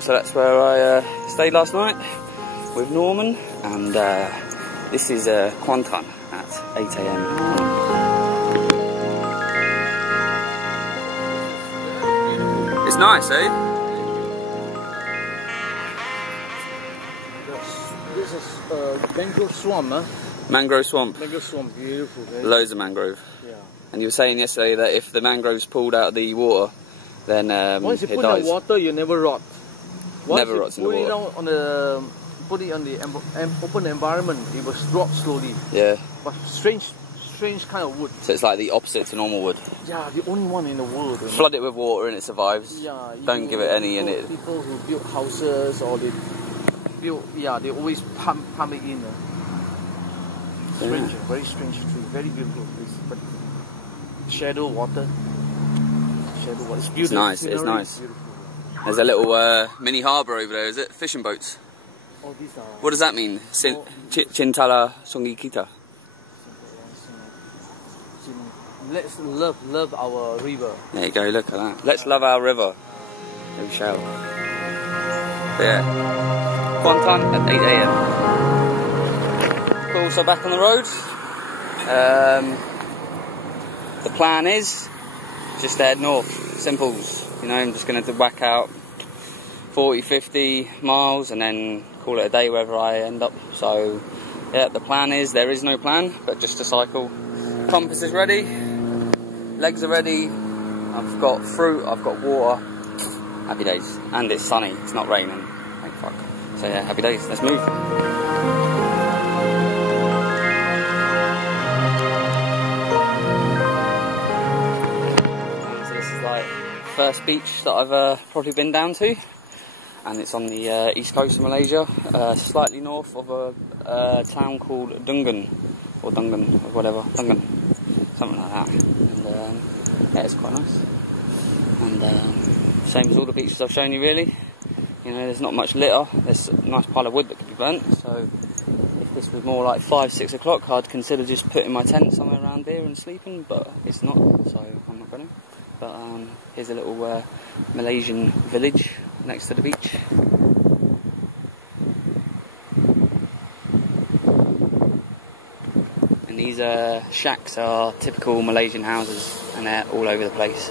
Hospital, so that's where I stayed last night with Norman, and this is Quantan at 8 AM. It's nice, eh? This is mangrove swamp, huh? Mangrove swamp. Mangrove swamp, beautiful. Right? Loads of mangrove. Yeah. And you were saying yesterday that if the mangrove's pulled out of the water, then once you it put dies. it in water, you never rot. Never rots in the water. Put it on the open environment, it will rot slowly. Yeah. But strange kind of wood. So it's like the opposite to normal wood. Yeah, the only one in the world. Flood it with water and it survives. Yeah. Don't give it any in it. People who build houses or they build, they always pump it in. Strange, very strange tree, very beautiful place. But shadow water. It's beautiful. It's nice. It's nice. Beautiful. There's a little mini harbour over there. Is it fishing boats? Oh, these are. What does that mean? Cintala Sungi Kita. Let's love our river. There you go. Look at that. Let's love our river. We shall. But yeah, Quantan at 8 AM. We're also back on the road. The plan is just to head north. Simples. You know, I'm just going to whack out 40, 50 miles and then call it a day wherever I end up. So yeah, the plan is, there is no plan, but just to cycle. Compass is ready, legs are ready, I've got fruit, I've got water. Happy days. And it's sunny, it's not raining. Thank fuck. So yeah, happy days, let's move. So this is like first beach that I've probably been down to. And it's on the east coast of Malaysia, slightly north of a town called Dungan, or Dungan, or whatever, Dungan, something like that. And yeah, it's quite nice. And same as all the beaches I've shown you, really. You know, there's not much litter. There's a nice pile of wood that could be burnt. So if this was more like 5, 6 o'clock, I'd consider just putting my tent somewhere around here and sleeping. But it's not, so I'm not going to. But here's a little Malaysian village next to the beach. And these shacks are typical Malaysian houses, and they're all over the place.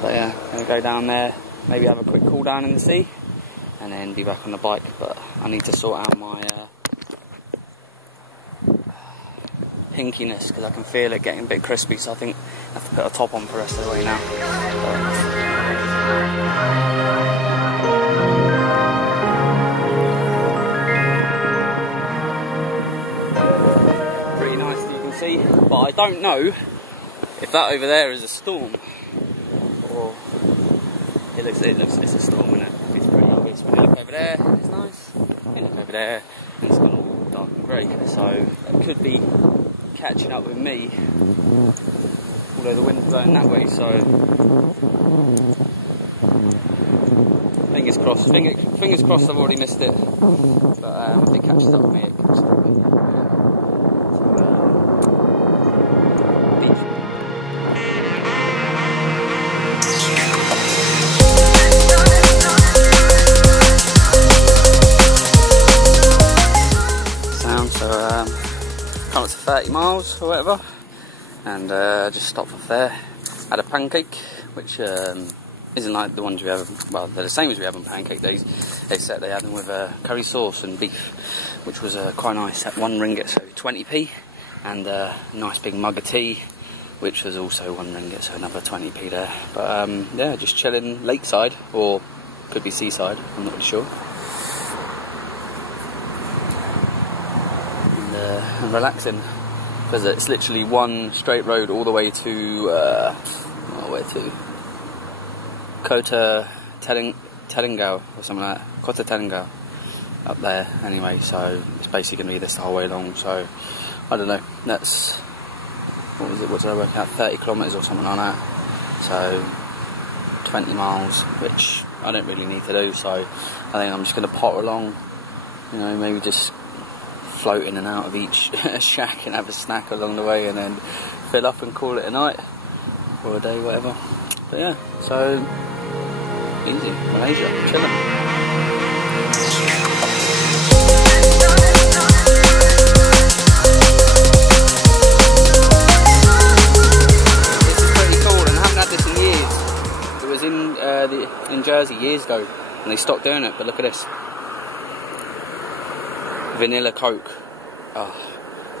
But yeah, I'm going to go down there, maybe have a quick cool down in the sea, and then be back on the bike. But I need to sort out my pinkiness, because I can feel it getting a bit crispy, so I think I have to put a top on for the rest of the way now. Pretty nice, as you can see, but I don't know if that over there is a storm, or it looks it's a storm, isn't it? It's pretty obvious. When you look over there, it's nice. You look over there, and it's gone all dark and grey, so it could be catching up with me, although the wind's blowing that way, so fingers crossed. Fingers crossed I've already missed it, but if it catches up with me, it catches up with me. Beach. So come up to 30 miles or whatever, and just stopped off there. Had a pancake, which isn't like the ones we have, well, they're the same as we have on pancake days, except they had them with curry sauce and beef, which was quite nice at 1 ringgit, so 20p, and a nice big mug of tea, which was also 1 ringgit, so another 20p there. But yeah, just chilling lakeside, or could be seaside, I'm not really sure. And relaxing, because it's literally one straight road all the way to where to? Kota Terengganu or something like that. Kota Terengganu up there anyway, so it's basically going to be this the whole way along. So I don't know, that's, what did I work out, 30 kilometres or something like that, so 20 miles, which I don't really need to do, so I think I'm just going to potter along, you know, maybe just float in and out of each shack and have a snack along the way, and then fill up and call it a night or a day, whatever. But yeah, so easy, Malaysia, chilling. in Jersey years ago, and they stopped doing it. But look at this, vanilla Coke. Oh,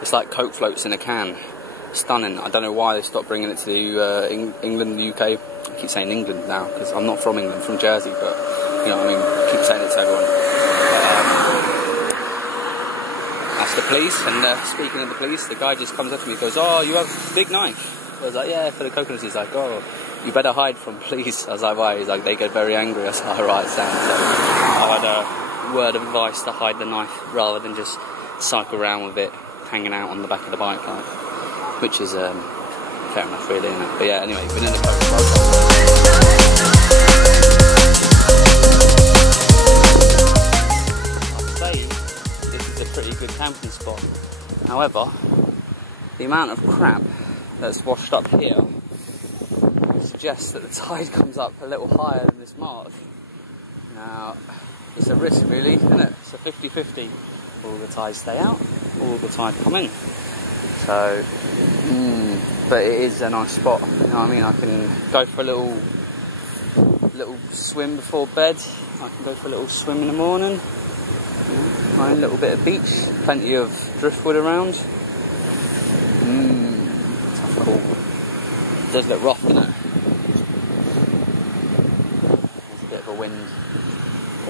it's like Coke floats in a can. Stunning. I don't know why they stopped bringing it to England, the UK. I keep saying England now because I'm not from England, from Jersey, but you know what I mean. I keep saying it to everyone. That's the police, and speaking of the police, the guy just comes up to me and goes, "Oh, you have a big knife?" I was like, "Yeah, for the coconuts." He's like, "Oh, you better hide from police." I was like, "Why?" He's like, "They get very angry." I was like, "Alright, Sam." So I had a word of advice to hide the knife rather than just cycle around with it hanging out on the back of the bike, like, which is fair enough, really, isn't it? But yeah, anyway, been in the post. I'd say this is a pretty good camping spot. However, the amount of crap that's washed up here suggests that the tide comes up a little higher than this mark. Now, it's a risk, really, isn't it? It's a 50-50. All the tides stay out, all the tide come in. So, but it is a nice spot. You know what I mean? I can go for a little swim before bed. I can go for a little swim in the morning. My own little bit of beach, plenty of driftwood around. Tough call. It does look rough, doesn't it? There's a bit of a wind.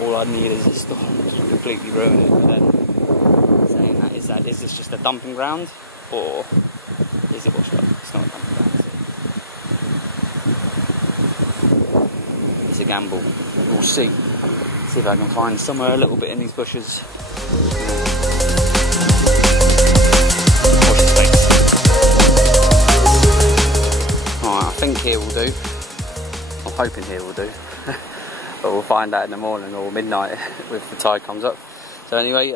All I need is a storm to completely ruin it. But then, saying that, is this just a dumping ground, or is it washed up? It's not a dumping ground, is it? It's a gamble. We'll see. See if I can find somewhere a little bit in these bushes. Alright, I think here will do. I'm hoping here will do. But we'll find out in the morning or midnight if the tide comes up. So anyway,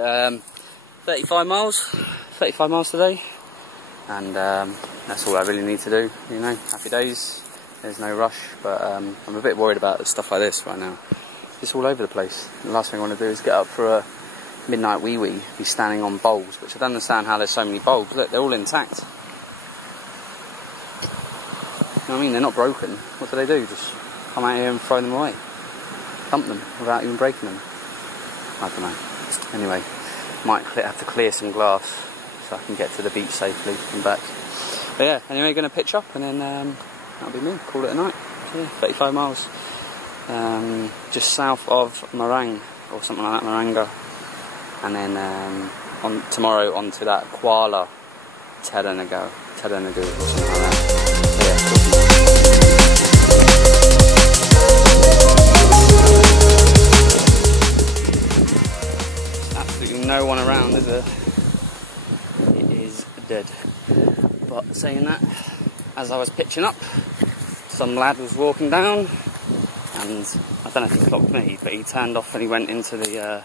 35 miles today, and that's all I really need to do, you know. Happy days, there's no rush, but I'm a bit worried about stuff like this right now. It's all over the place. The last thing I want to do is get up for a midnight wee-wee, be standing on bulbs, which I don't understand how there's so many bulbs. Look, they're all intact. You know what I mean? They're not broken. What do? Just come out here and throw them away? Dump them without even breaking them? I don't know. Anyway, might have to clear some glass so I can get to the beach safely and back. But yeah, anyway, going to pitch up and then that'll be me. Call it a night. So yeah, 35 miles. Just south of Marang or something like that, Maranga. And then tomorrow onto that Kuala Terengganu or something like that. So yeah, no one around, is there? It is dead. But saying that, as I was pitching up, some lad was walking down, and I don't know if he clocked me, but he turned off and he went into the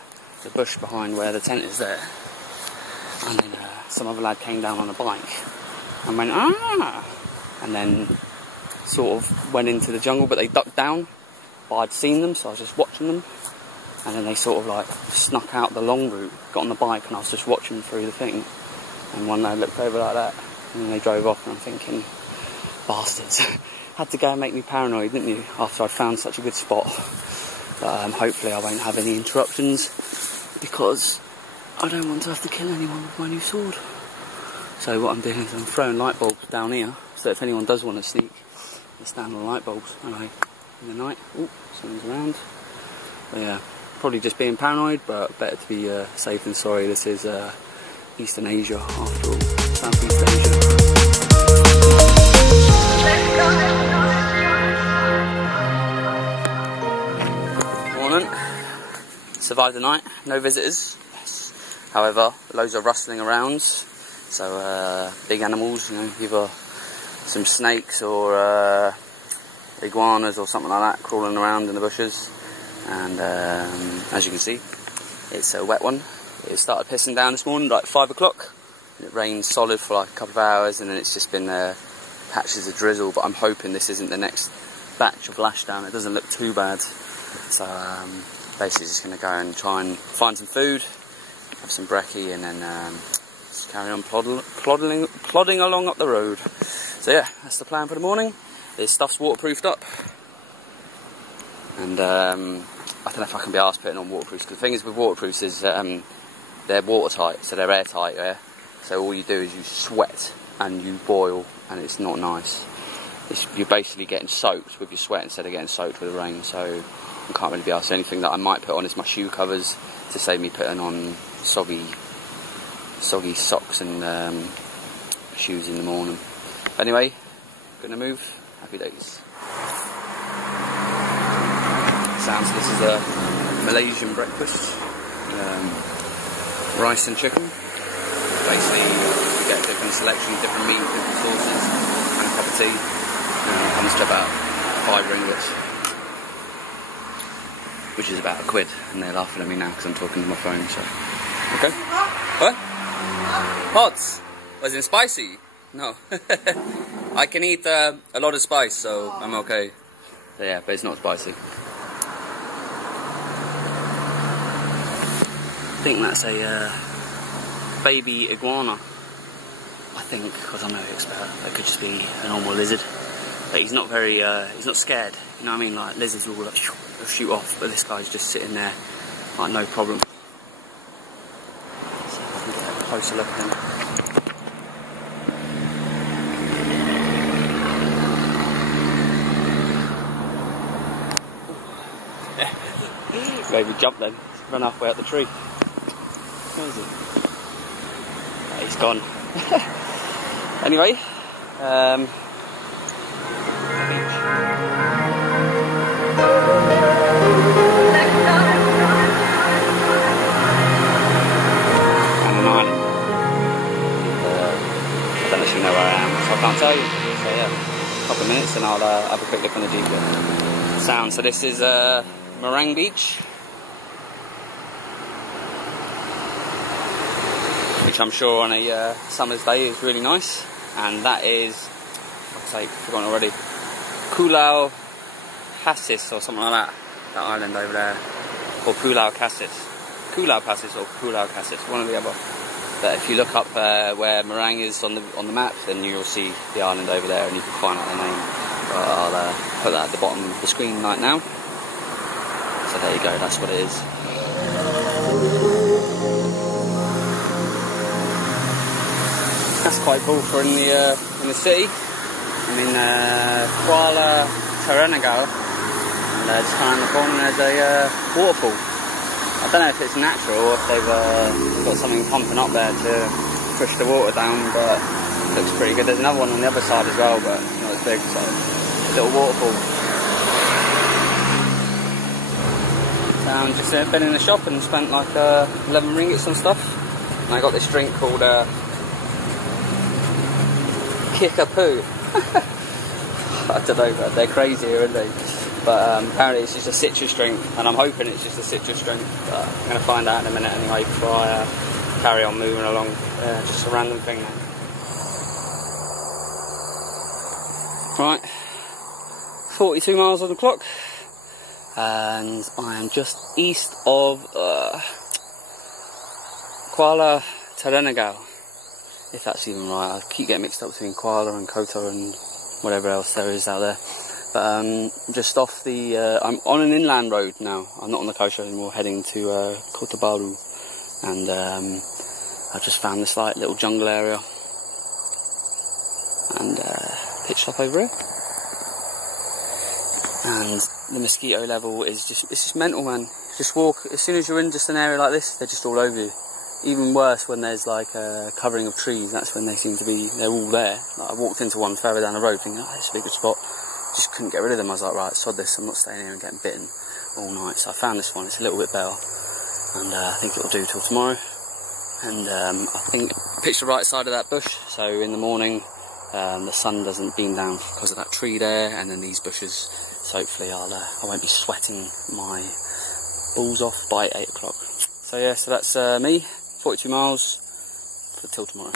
bush behind where the tent is there. And then some other lad came down on a bike and went, "Ah!" And then sort of went into the jungle, but they ducked down. But I'd seen them, so I was just watching them. And then they sort of like snuck out the long route, got on the bike, and I was just watching through the thing. And one lad looked over like that, and then they drove off, and I'm thinking, bastards. Had to go and make me paranoid, didn't you, after I'd found such a good spot. But hopefully I won't have any interruptions, because I don't want to have to kill anyone with my new sword. So what I'm doing is I'm throwing light bulbs down here, so if anyone does want to sneak, they stand on the light bulbs. Anyway, in the night, oh, someone's around. But yeah. Probably just being paranoid, but better to be safe than sorry. This is Eastern Asia, after all. Southeast Asia. Morning. Survived the night. No visitors. Yes. However, loads of rustling around. So big animals, you know, either some snakes or iguanas or something like that crawling around in the bushes. And as you can see, it's a wet one. It started pissing down this morning, like 5 o'clock. It rained solid for like a couple of hours, and then it's just been patches of drizzle. But I'm hoping this isn't the next batch of lashdown. It doesn't look too bad. So basically just going to go and try and find some food, have some brekkie, and then just carry on plodding along up the road. So yeah, that's the plan for the morning. This stuff's waterproofed up. And I don't know if I can be asked putting on waterproofs, because the thing is with waterproofs is they're watertight, so they're airtight, yeah? So all you do is you sweat and you boil, and it's not nice. You're basically getting soaked with your sweat instead of getting soaked with the rain, so I can't really be asked. The only thing that I might put on is my shoe covers to save me putting on soggy socks and shoes in the morning. Anyway, gonna move. Happy days. Sounds. This is a Malaysian breakfast. Rice and chicken. Basically, you get a different selection, different meat, different sauces, and a cup of tea. It comes to about 5 ringgits, which is about £1, and they're laughing at me now because I'm talking to my phone. So, okay. What? Hot? Was it spicy? No. I can eat a lot of spice, so I'm okay. So, yeah, but it's not spicy. I think that's a baby iguana. I think, because I'm no expert. That could just be a normal lizard. But he's not very, he's not scared. You know what I mean? Like, lizards will like, shoot off, but this guy's just sitting there, like, no problem. So I can get a closer look at him. Maybe jump then, run halfway up the tree. Where is he? Oh, he's gone. Anyway, and an island. I don't actually know where I am, so I can't tell you. So yeah, a couple of minutes and I'll have a quick look on the GPS. Sound. So this is Marang Beach, which I'm sure on a summer's day is really nice, and that is, fuck's sake, forgotten already, Kuala Terengganu or something like that island over there, or Pulau Kassis, Kulau Passis or Pulau Kassis, one or the other. But if you look up where Marang is on the map, then you'll see the island over there, and you can find out the name. But I'll put that at the bottom of the screen right now. So there you go, that's what it is. That's quite cool for in the city. I'm in Kuala Terengganu, and just kind of the corner there's a waterfall. I don't know if it's natural or if they've got something pumping up there to push the water down, but it looks pretty good. There's another one on the other side as well, but not as big, so a little waterfall. So I've just been in the shop and spent like 11 ringgits on stuff, and I got this drink called Kickapoo. I don't know, but they're crazy here, aren't they? But apparently it's just a citrus drink, and I'm hoping it's just a citrus drink, but I'm going to find out in a minute anyway before I carry on moving along. Just a random thing now. Right, 42 miles on the clock, and I am just east of Kuala Terengganu, if that's even right. I keep getting mixed up between Kuala and Kota and whatever else there is out there. But just off the, I'm on an inland road now. I'm not on the coast road anymore, heading to Kota Baru, and I just found this like little jungle area, and pitched up over here. And the mosquito level is it's just mental, man. Just walk, as soon as you're in just an area like this, they're just all over you. Even worse when there's like a covering of trees, that's when they seem to be, they're all there. Like I walked into one further down the road thinking, oh, this is a good spot. Just couldn't get rid of them. I was like, right, sod this, I'm not staying here and getting bitten all night. So I found this one, it's a little bit better, and I think it'll do till tomorrow. And I think I pitched the right side of that bush, so in the morning the sun doesn't beam down because of that tree there, and then these bushes, so hopefully I won't be sweating my balls off by 8 o'clock. So yeah, so that's me, 42 miles till tomorrow.